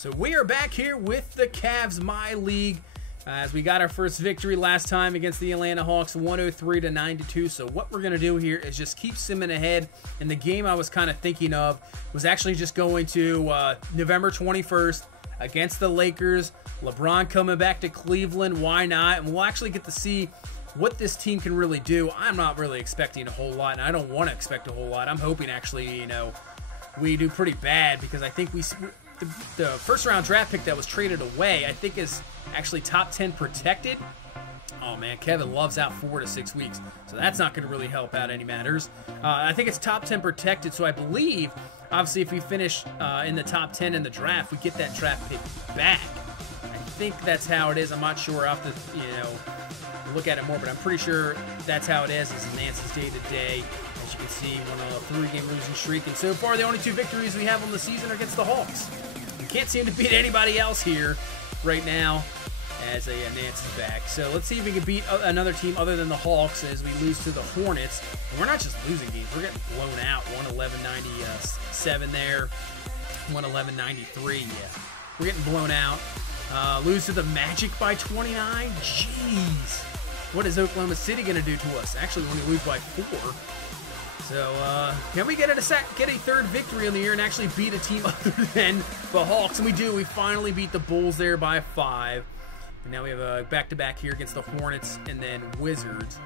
So we are back here with the Cavs MyLeague as we got our first victory last time against the Atlanta Hawks, 103-92. So what we're going to do here is just keep simming ahead. And the game I was kind of thinking of was actually just going to November 21st against the Lakers. LeBron coming back to Cleveland. Why not? And we'll actually get to see what this team can really do. I'm not really expecting a whole lot, and I don't want to expect a whole lot. I'm hoping actually, we do pretty bad because I think the first round draft pick that was traded away, I think is actually top 10 protected. Oh man, Kevin Love's out 4 to 6 weeks, so that's not going to really help out any matters. I think it's top 10 protected, so I believe, obviously, if we finish in the top 10 in the draft, we get that draft pick back. I think that's how it is. I'm not sure. I'll have to, look at it more, but I'm pretty sure that's how it is. It's Nance's day-to-day. As you can see, on a 3-game losing streak, and so far the only 2 victories we have on the season are against the Hawks. We can't seem to beat anybody else here right now as Nance is back. So let's see if we can beat another team other than the Hawks as we lose to the Hornets. And we're not just losing games, we're getting blown out. 111-97 there, 111-93, yeah. We're getting blown out. Lose to the Magic by 29? Jeez. What is Oklahoma City going to do to us? Actually, we only lose by 4. So, can we get a third victory in the year and actually beat a team other than the Hawks? And we do. We finally beat the Bulls there by 5. And now we have a back-to-back here against the Hornets and then Wizards.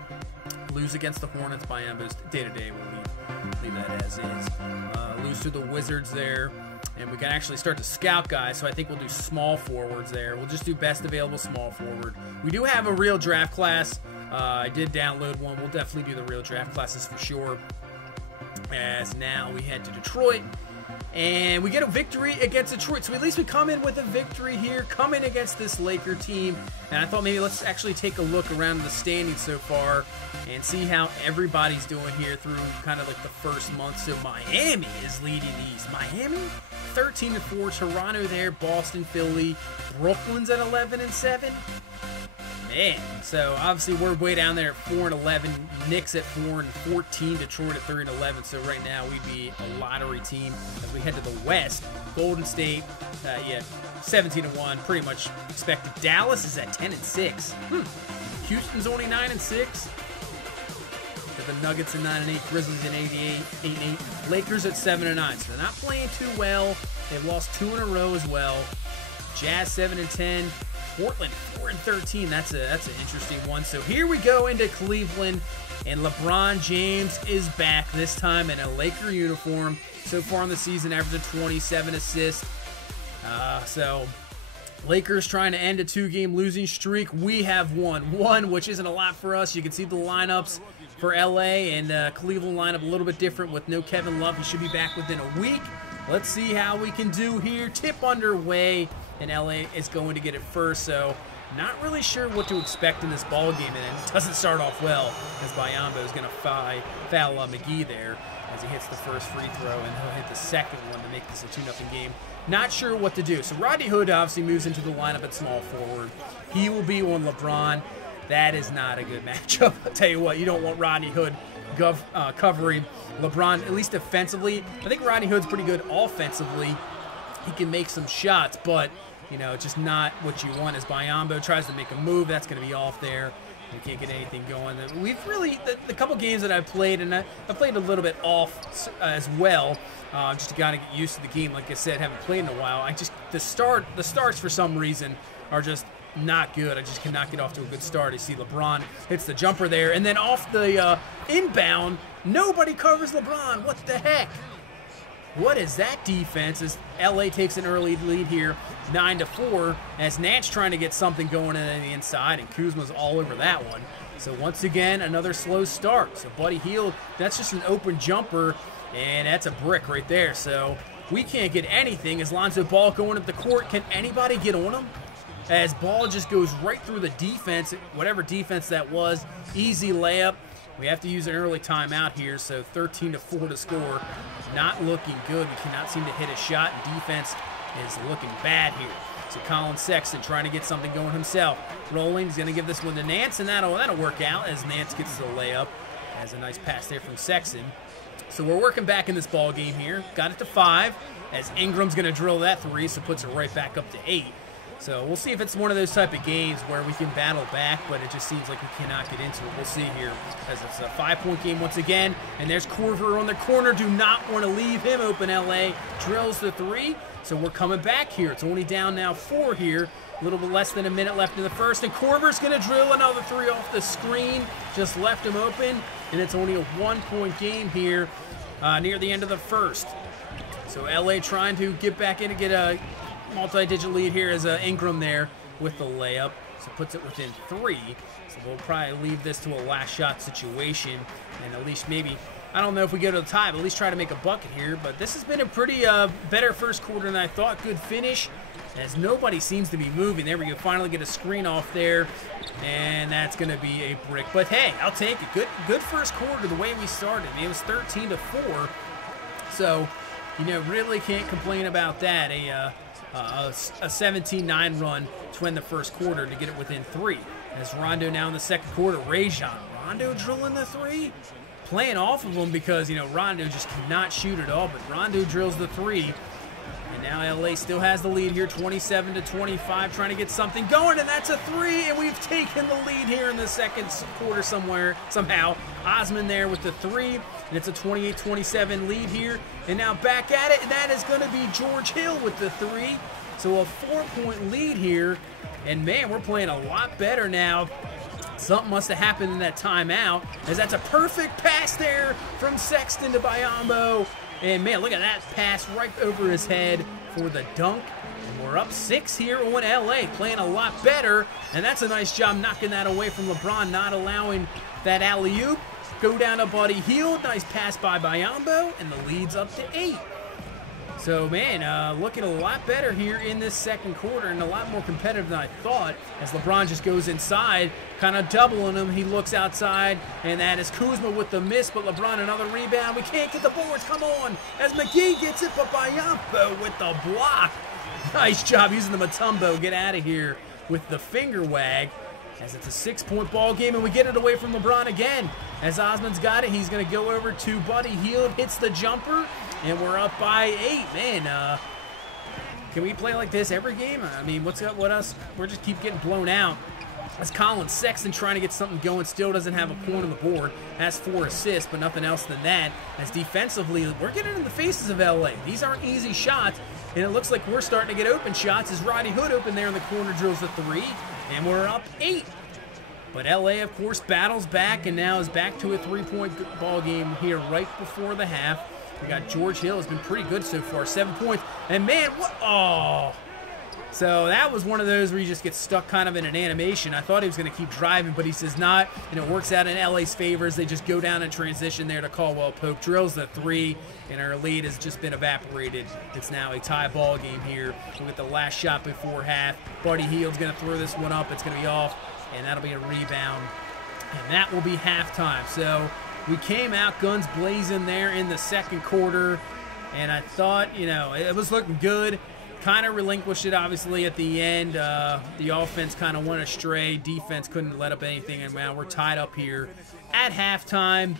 Lose against the Hornets by Ambo's day-to-day. We'll leave that as is. Lose to the Wizards there. And we can actually start to scout guys, so I think we'll do small forwards there. We'll just do best available small forward. We do have a real draft class. I did download one. We'll definitely do the real draft classes for sure. As now we head to Detroit. And we get a victory against Detroit. So at least we come in with a victory here, come in against this Laker team. And I thought maybe let's actually take a look around the standings so far and see how everybody's doing here through kind of like the first month. So Miami is leading the East. Miami, 13-4. Toronto there, Boston, Philly. Brooklyn's at 11-7. Man, so obviously we're way down there at 4-11. Knicks at 4-14. Detroit at 3-11. So right now we'd be a lottery team as we head to the West. Golden State, 17-1, pretty much expected. Dallas is at 10-6. Houston's only 9-6. The Nuggets at 9-8. Grizzlies at 8-8. Lakers at 7-9. So they're not playing too well. They've lost 2 in a row as well. Jazz 7-10. Portland 4-13. That's an interesting one. So here we go into Cleveland, and LeBron James is back this time in a Laker uniform. So far in the season, averaging 27 assists. So Lakers trying to end a 2-game losing streak. We have won, which isn't a lot for us. You can see the lineups for LA and Cleveland lineup a little bit different with no Kevin Love. He should be back within a week. Let's see how we can do here. Tip underway. And LA is going to get it first, so not really sure what to expect in this ball game, and it doesn't start off well as Biyombo is going to foul McGee there as he hits the first free throw, and he'll hit the second one to make this a 2-0 game. Not sure what to do. So Rodney Hood obviously moves into the lineup at small forward. He will be on LeBron. That is not a good matchup. I'll tell you what, you don't want Rodney Hood covering LeBron, at least defensively. I think Rodney Hood's pretty good offensively. He can make some shots, but just not what you want. As Biyombo tries to make a move, that's going to be off there. We can't get anything going. We've really, the couple games that I've played, and I played a little bit off as well, just to kind of get used to the game. Like I said, haven't played in a while. The starts for some reason are just not good. I just cannot get off to a good start. You see LeBron hits the jumper there, and then off the inbound, nobody covers LeBron. What the heck? What is that defense as LA takes an early lead here, 9-4, as Nance trying to get something going in the inside, and Kuzma's all over that one. So once again, another slow start. So Buddy Hield, that's just an open jumper, and that's a brick right there. So we can't get anything as Lonzo Ball going up the court. Can anybody get on him? As Ball just goes right through the defense, whatever defense that was, easy layup. We have to use an early timeout here, so 13-4 to score. Not looking good. We cannot seem to hit a shot, and defense is looking bad here. So Colin Sexton trying to get something going himself. Rolling, he's going to give this one to Nance, and that'll work out as Nance gets the layup. Has a nice pass there from Sexton. So we're working back in this ball game here. Got it to 5, as Ingram's going to drill that 3, so puts it right back up to 8. So we'll see if it's one of those type of games where we can battle back, but it just seems like we cannot get into it. We'll see here, as it's a 5-point game once again. And there's Corver on the corner. Do not want to leave him open. LA drills the 3. So we're coming back here. It's only down now 4 here. A little bit less than a minute left in the first. And Corver's going to drill another 3 off the screen. Just left him open. And it's only a 1-point game here near the end of the first. So LA trying to get back in and get a multi-digit lead here as Ingram there with the layup. So puts it within 3. So we'll probably leave this to a last shot situation. And at least maybe, I don't know if we go to the tie, but at least try to make a bucket here. But this has been a pretty better first quarter than I thought. Good finish, as nobody seems to be moving. There we go. Finally get a screen off there. And that's going to be a brick. But hey, I'll take it. Good first quarter the way we started. I mean, it was 13-4. So, you know, really can't complain about that. A 17-9 run to win the first quarter to get it within 3. As Rondo now in the second quarter, Rajon. Rondo drilling the 3. Playing off of him because, you know, Rondo just cannot shoot at all, but Rondo drills the 3. And now LA still has the lead here, 27-25, trying to get something going, and that's a 3, and we've taken the lead here in the second quarter somehow. Osman there with the 3, and it's a 28-27 lead here. And now back at it, and that is going to be George Hill with the 3. So a 4-point lead here, and man, we're playing a lot better now. Something must have happened in that timeout, as that's a perfect pass there from Sexton to Biyombo. And man, look at that pass right over his head for the dunk. And we're up 6 here on LA, playing a lot better. And that's a nice job knocking that away from LeBron, not allowing that alley-oop. Go down to Buddy Hield. Nice pass by Biyombo, and the lead's up to 8. So, man, looking a lot better here in this second quarter and a lot more competitive than I thought, as LeBron just goes inside, kind of doubling him. He looks outside, and that is Kuzma with the miss, but LeBron another rebound. We can't get the boards. Come on, as McGee gets it, but Biyombo with the block. Nice job using the Mutombo. Get out of here with the finger wag, as it's a 6-point ball game, and we get it away from LeBron again. As Osman's got it, he's going to go over to Buddy Hield, hits the jumper, and we're up by 8. Man, can we play like this every game? I mean, what else? We're just keep getting blown out. As Colin Sexton trying to get something going, still doesn't have a point on the board. Has 4 assists, but nothing else than that. As defensively, we're getting in the faces of LA. These aren't easy shots, and it looks like we're starting to get open shots as Roddy Hood open there in the corner drills the 3, and we're up 8. But LA, of course, battles back and now is back to a 3-point ball game here right before the half. We got George Hill, has been pretty good so far, 7 points. And man, what? Oh. So that was one of those where you just get stuck kind of in an animation. I thought he was going to keep driving, but he says not. And it works out in LA's favor as they just go down in transition there to Caldwell Pope. Drills the 3, and our lead has just been evaporated. It's now a tie ball game here. We'll get the last shot before half. Buddy Hield's going to throw this one up. It's going to be off, and that'll be a rebound. And that will be halftime. So we came out guns blazing there in the second quarter, and I thought, you know, it was looking good. Kind of relinquished it, obviously, at the end. The offense kind of went astray. Defense couldn't let up anything, and now we're tied up here at halftime.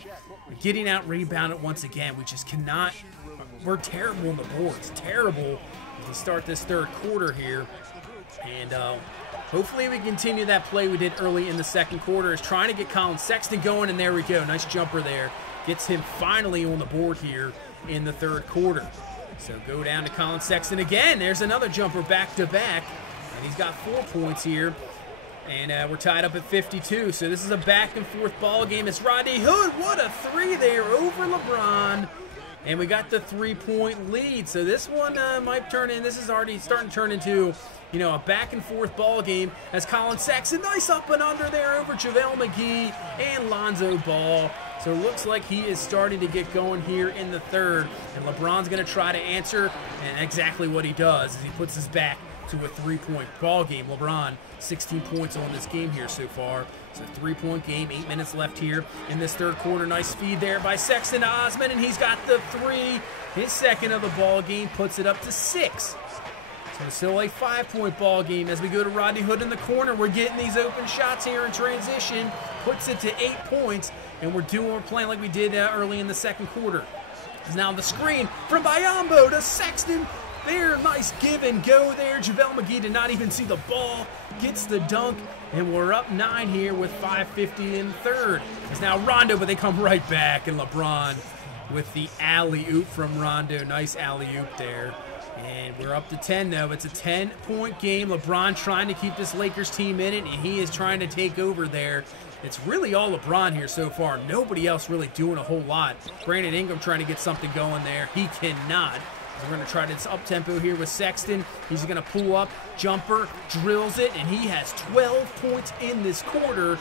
Getting out rebounded once again. We just cannot. We're terrible on the boards. Terrible as we start this third quarter here. And hopefully we continue that play we did early in the second quarter. Is trying to get Colin Sexton going, and there we go. Nice jumper there. Gets him finally on the board here in the third quarter. So go down to Colin Sexton again. There's another jumper back-to-back. And he's got 4 points here. And we're tied up at 52. So this is a back-and-forth ball game. It's Rodney Hood. What a 3 there over LeBron. And we got the 3-point lead. So this one might turn in. This is already starting to turn into, you know, a back-and-forth ball game. As Colin Sexton, nice up and under there over JaVale McGee and Lonzo Ball. So it looks like he is starting to get going here in the third. And LeBron's going to try to answer, and exactly what he does is he puts his back to a 3-point ball game. LeBron, 16 points on this game here so far. It's a 3-point game, 8 minutes left here in this third quarter. Nice feed there by Sexton to Osman, and he's got the 3. His second of the ball game puts it up to 6. So it's still a 5-point ball game as we go to Rodney Hood in the corner. We're getting these open shots here in transition. Puts it to 8 points, and we're playing like we did early in the second quarter. It's now the screen from Bayambo to Sexton. There, nice give and go there. JaVale McGee did not even see the ball. Gets the dunk, and we're up 9 here with 5:50 in third. It's now Rondo, but they come right back, and LeBron with the alley-oop from Rondo. Nice alley-oop there. And we're up to 10, though. It's a 10-point game. LeBron trying to keep this Lakers team in it, and he is trying to take over there. It's really all LeBron here so far. Nobody else really doing a whole lot. Brandon Ingram trying to get something going there. He cannot. We're going to try this up-tempo here with Sexton. He's going to pull up, jumper, drills it, and he has 12 points in this quarter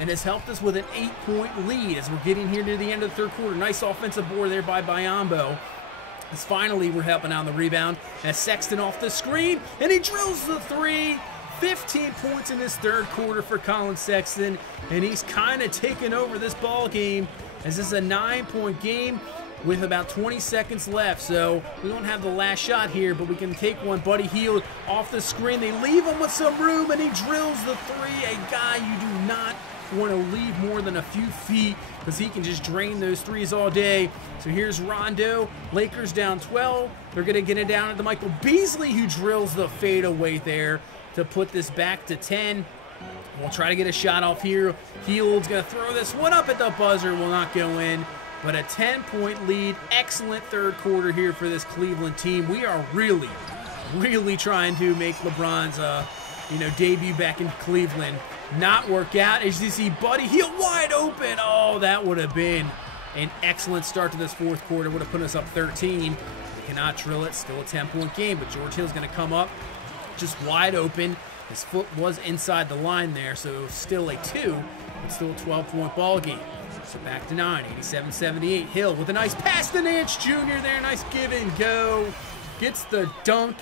and has helped us with an 8-point lead as we're getting here near the end of the third quarter. Nice offensive board there by Bayambo. As finally we're helping on the rebound as Sexton off the screen, and he drills the 3. 15 points in this third quarter for Colin Sexton, and he's kind of taken over this ball game as this is a 9-point game with about 20 seconds left. So we don't have the last shot here, but we can take one. Buddy Hield off the screen. They leave him with some room, and he drills the 3. A guy you do not want to leave more than a few feet because he can just drain those 3s all day. So here's Rondo. Lakers down 12. They're going to get it down to Michael Beasley, who drills the fadeaway there to put this back to 10. We'll try to get a shot off here. Hield's going to throw this one up at the buzzer. Will not go in. But a 10-point lead. Excellent third quarter here for this Cleveland team. We are really, really trying to make LeBron's debut back in Cleveland not work out. As you see, Buddy Hield wide open. Oh, that would have been an excellent start to this fourth quarter. Would have put us up 13. We cannot drill it. Still a 10-point game, but George Hill's going to come up just wide open. His foot was inside the line there, so still a 2, but still a 12-point ball game. So back to 9, 87-78. Hill with a nice pass to Nance Jr. there. Nice give and go. Gets the dunk.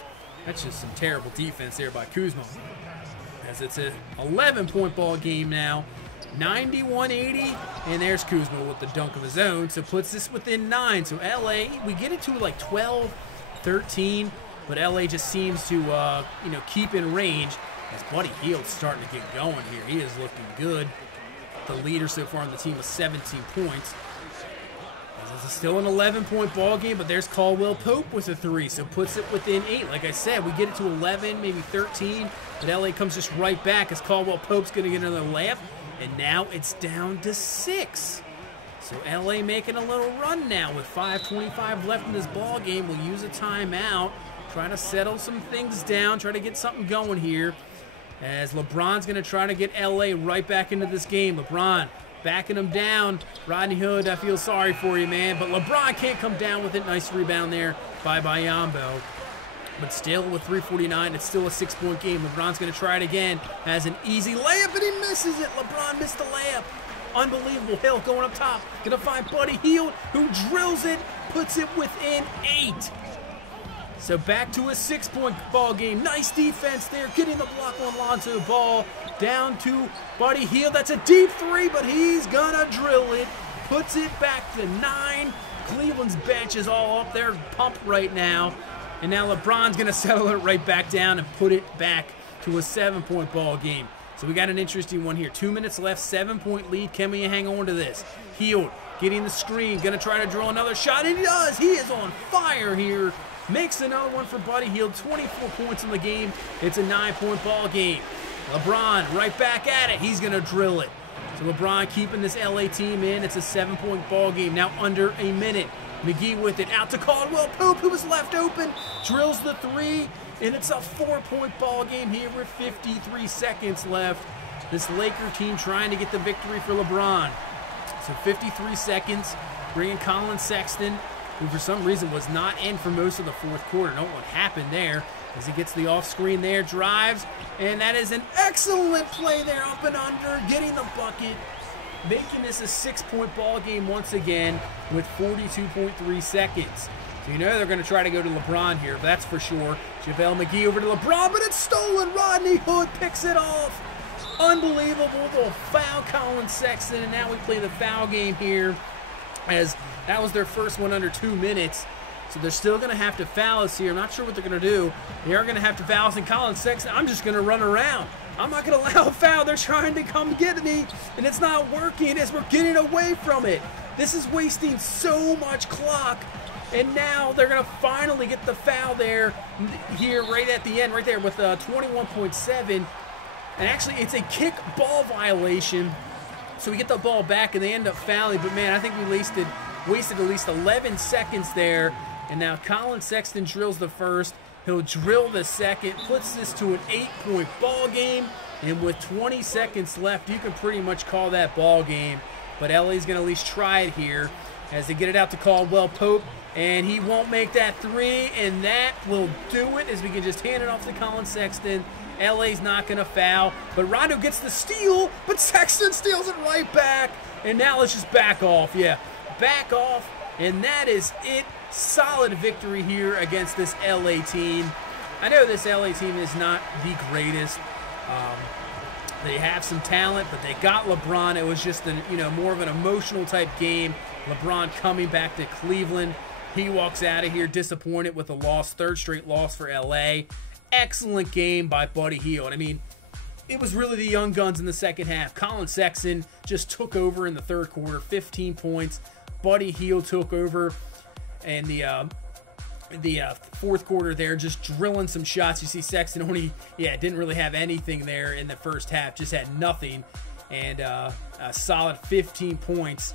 That's just some terrible defense there by Kuzma. As it's an 11-point ball game now. 91-80. And there's Kuzma with the dunk of his own. So puts this within 9. So LA, we get it to like 12, 13. But LA just seems to, keep in range. As Buddy Hield's starting to get going here. He is looking good. The leader so far on the team with 17 points. This is still an 11-point ball game, but there's Caldwell Pope with a 3, so puts it within 8. Like I said, we get it to 11, maybe 13, but LA comes just right back as Caldwell Pope's going to get another layup, and now it's down to 6. So LA making a little run now with 5:25 left in this ball game. We'll use a timeout, try to settle some things down, try to get something going here. As LeBron's going to try to get LA right back into this game. LeBron backing him down. Rodney Hood, I feel sorry for you, man. But LeBron can't come down with it. Nice rebound there by Bayambo. But still, with 3:49, it's still a 6-point game. LeBron's going to try it again. Has an easy layup, and he misses it. LeBron missed the layup. Unbelievable. Hill going up top. Going to find Buddy Hield, who drills it, puts it within 8. So back to a 6-point ball game. Nice defense there, getting the block on Lonzo Ball. Down to Buddy Hield. That's a deep 3, but he's gonna drill it. Puts it back to 9. Cleveland's bench is all up there, pumped right now. And now LeBron's gonna settle it right back down and put it back to a 7-point ball game. So we got an interesting one here. 2 minutes left, 7-point lead. Can we hang on to this? Hield getting the screen, gonna try to drill another shot, and he does. He is on fire here. Makes another one for Buddy Hield. 24 points in the game. It's a 9-point ball game. LeBron right back at it. He's going to drill it. So LeBron keeping this LA team in. It's a 7-point ball game. Now under a minute. McGee with it. Out to Caldwell Pope, who was left open. Drills the 3. And it's a 4-point ball game here with 53 seconds left. This Laker team trying to get the victory for LeBron. So 53 seconds. Bringing Colin Sexton, who for some reason was not in for most of the fourth quarter. Don't know what happened there as he gets the off screen there, drives, and that is an excellent play there, up and under, getting the bucket, making this a 6-point ball game once again with 42.3 seconds. So you know they're going to try to go to LeBron here, that's for sure. JaVale McGee over to LeBron, but it's stolen. Rodney Hood picks it off. Unbelievable. They'll foul Colin Sexton, and now we play the foul game here, as that was their first one under 2 minutes. So they're still going to have to foul us here. I'm not sure what they're going to do. They are going to have to foul us. And Colin Sexton, I'm just going to run around. I'm not going to allow a foul. They're trying to come get me, and it's not working as we're getting away from it. This is wasting so much clock. And now they're going to finally get the foul there, here right at the end, right there with 21.7. And actually, it's a kick ball violation. So we get the ball back, and they end up fouling. But, man, I think we wasted at least 11 seconds there. And now Colin Sexton drills the first. He'll drill the second, puts this to an 8-point ball game. And with 20 seconds left, you can pretty much call that ball game. But LA's going to at least try it here as they get it out to Caldwell Pope. And he won't make that three, and that will do it as we can just hand it off to Colin Sexton. LA's not going to foul, but Rondo gets the steal, but Sexton steals it right back. And now let's just back off. Yeah, back off, and that is it. Solid victory here against this LA team. I know this LA team is not the greatest. They have some talent, but they got LeBron. It was just more of an emotional type game. LeBron coming back to Cleveland. He walks out of here disappointed with a loss, third straight loss for LA. Excellent game by Buddy Hield. I mean, it was really the young guns in the second half. Colin Sexton just took over in the third quarter, 15 points. Buddy Hield took over in the fourth quarter there, just drilling some shots. You see Sexton only, didn't really have anything there in the first half, just had nothing. And a solid 15 points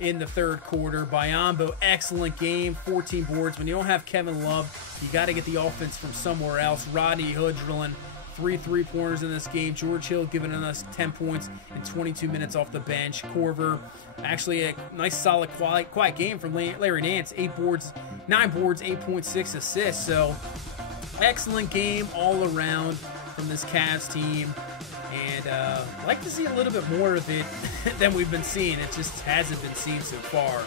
in the third quarter. Biyombo, excellent game, 14 boards. When you don't have Kevin Love, you got to get the offense from somewhere else. Rodney Hood drilling 3 3-pointers in this game. George Hill giving us 10 points in 22 minutes off the bench. Corver, actually a nice, solid, quiet game from Larry Nance. 9 boards, 8.6 assists. So, excellent game all around from this Cavs team. And I'd like to see a little bit more of it than we've been seeing. It just hasn't been seen so far.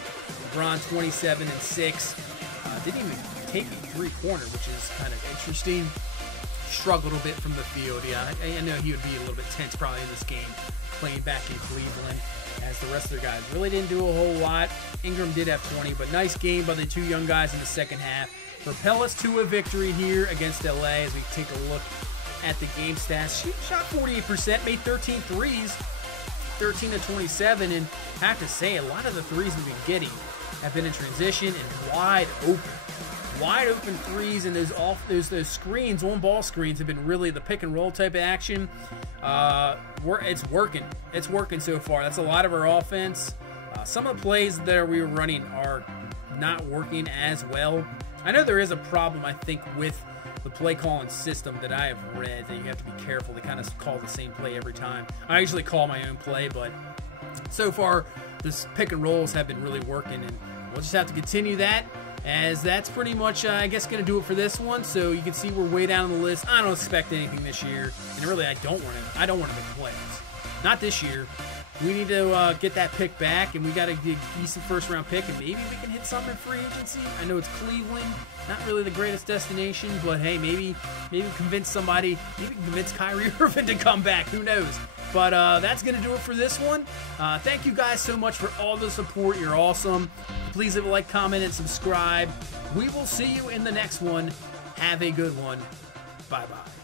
LeBron 27 and 6. Didn't even take a three-pointer, which is kind of interesting. Struggled a bit from the field. Yeah, I know he would be a little bit tense probably in this game, playing back in Cleveland, as the rest of their guys really didn't do a whole lot. Ingram did have 20, but nice game by the two young guys in the second half. Propel us to a victory here against LA as we take a look at the game stats. She shot 48%, made 13 threes, 13 to 27, and I have to say, a lot of the threes we've been getting have been in transition and wide open threes, and those screens, on-ball screens, have been really the pick-and-roll type of action. It's working. It's working so far. That's a lot of our offense. Some of the plays that we were running are not working as well. I know there is a problem, I think, with the play calling system that I have read, that you have to be careful. They kind of call the same play every time. I usually call my own play, but so far, this pick and rolls have been really working, and we'll just have to continue that, as that's pretty much, I guess, going to do it for this one. So you can see we're way down on the list. I don't expect anything this year, and really, I don't want to make playoffs. Not this year. We need to get that pick back, and we got to get a decent first-round pick, and maybe we can hit something in free agency. I know it's Cleveland, not really the greatest destination, but hey, maybe convince somebody, maybe convince Kyrie Irving to come back. Who knows? But that's going to do it for this one. Thank you guys so much for all the support. You're awesome. Please leave a like, comment, and subscribe. We will see you in the next one. Have a good one. Bye-bye.